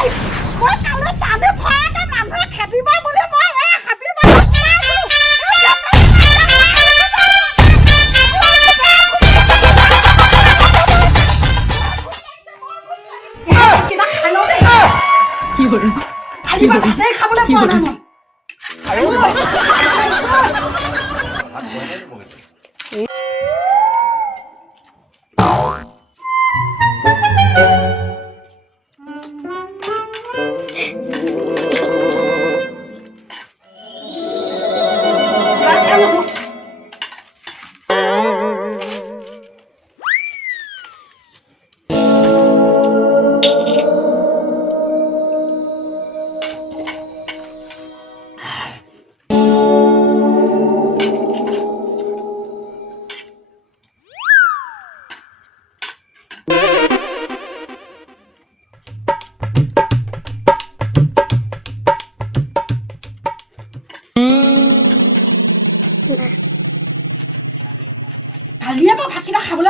মই কালি পানী ভৰাতে মানুহে খেদিব বুলি মই এই হাবি মানুহ কি হ'ল আজি ভাতে খাবলৈ পোৱা নাই মই কালিয়ে মই ভাতকেইটা খাবলৈ